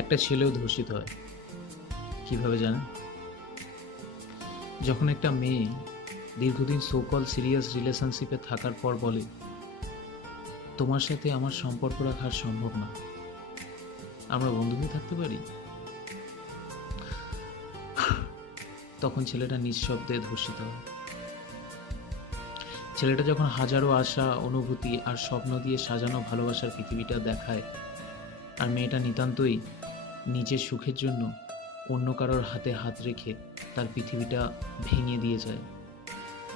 একটা ছেলেও ধর্ষিত হয়। কিভাবে জানেন? যখন একটা মেয়ে দীর্ঘদিন সোকল সিরিয়াস রিলেশনশিপে থাকার পর বলে, তোমার সাথে আমার সম্পর্ক রাখা সম্ভব না, আমরা বন্ধু হয়ে থাকতে পারি, তখন ছেলেটা নিঃশব্দে ধর্ষিত হয়। ছেলেটা যখন হাজারো আশা, অনুভূতি আর স্বপ্ন দিয়ে সাজানো ভালোবাসার পৃথিবীটা দেখায়, আর মেয়েটা নিতান্তই নিজের সুখের জন্য অন্য কারোর হাতে হাত রেখে তার পৃথিবীটা ভেঙে দিয়ে যায়,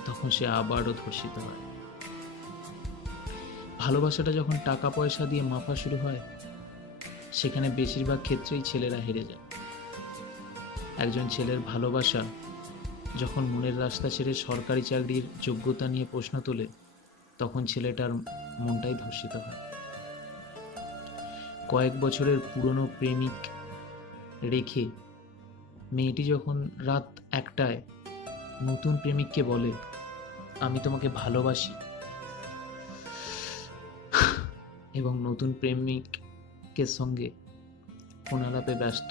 তখন সে আবারও ধর্ষিত হয়। ভালোবাসাটা যখন টাকা পয়সা দিয়ে মাপা শুরু হয়, সেখানে বেশিরভাগ ক্ষেত্রেই ছেলেরা হেরে যায়। একজন ছেলের ভালোবাসা যখন মনের রাস্তা ছেড়ে সরকারি চাকরির যোগ্যতা নিয়ে প্রশ্ন তোলে, তখন ছেলেটার মনটাই ধর্ষিত হয়। কয়েক বছরের পুরনো প্রেমিক রেখে মেয়েটি যখন রাত 1টায় নতুন প্রেমিককে বলে, আমি তোমাকে ভালোবাসি, এবং নতুন প্রেমিকের সঙ্গে ফোন আলাপে ব্যস্ত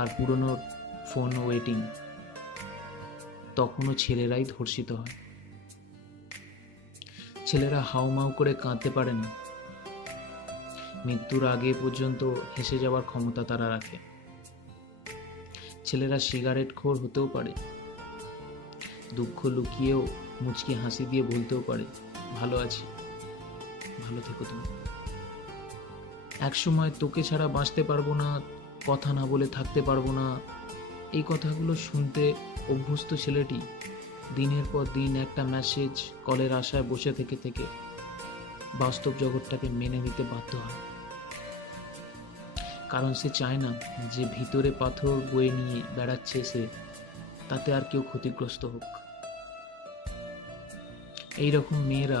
আর পুরনো ফোন ওয়েটিং, তখনও ছেলেরাই ধর্ষিত হয়। ছেলেরা হাউমাউ করে কাঁদতে পারে না, মৃত্যুর আগে পর্যন্ত হেসে যাওয়ার ক্ষমতা তারা রাখে। ছেলেরা সিগারেট খোর হতেও পারে, দুঃখ লুকিয়েও মুচকি হাসি দিয়ে বলতেও পারে, ভালো আছি, ভালো থেকো তুমি। একসময় তোকে ছাড়া বাঁচতে পারবো না, কথা না বলে থাকতে পারবো না, এই কথাগুলো শুনতে অভ্যস্ত ছেলেটি দিনের পর দিন একটা মেসেজ কলের আশায় বসে থেকে থেকে বাস্তব জগৎটাকে মেনে নিতে বাধ্য হয়। কারণ সে চায় না যে ভিতরে পাথর বয়ে নিয়ে বেড়াচ্ছে সে, তাতে আর কেউ ক্ষতিগ্রস্ত হোক। এইরকম মেয়েরা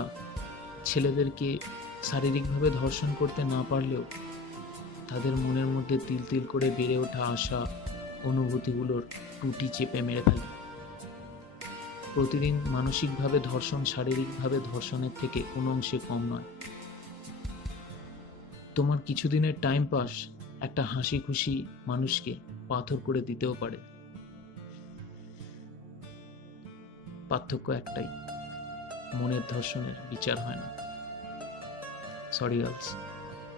ছেলেদেরকে শারীরিকভাবে ধর্ষণ করতে না পারলেও তাদের মনের মধ্যে তিল তিল করে বেড়ে ওঠা আশা, অনুভূতিগুলোর টুটি চেপে মেরে ফেলে। প্রতিদিন মানসিকভাবে ধর্ষণ শারীরিকভাবে ধর্ষণের থেকে কোনো অংশে কম নয়। তোমার কিছুদিনের টাইম পাস একটা হাসি খুশি মানুষকে পাথর করে দিতেও পারে। পার্থক্য একটাই, মনের ধর্ষণের বিচার হয় না। Sorry girls.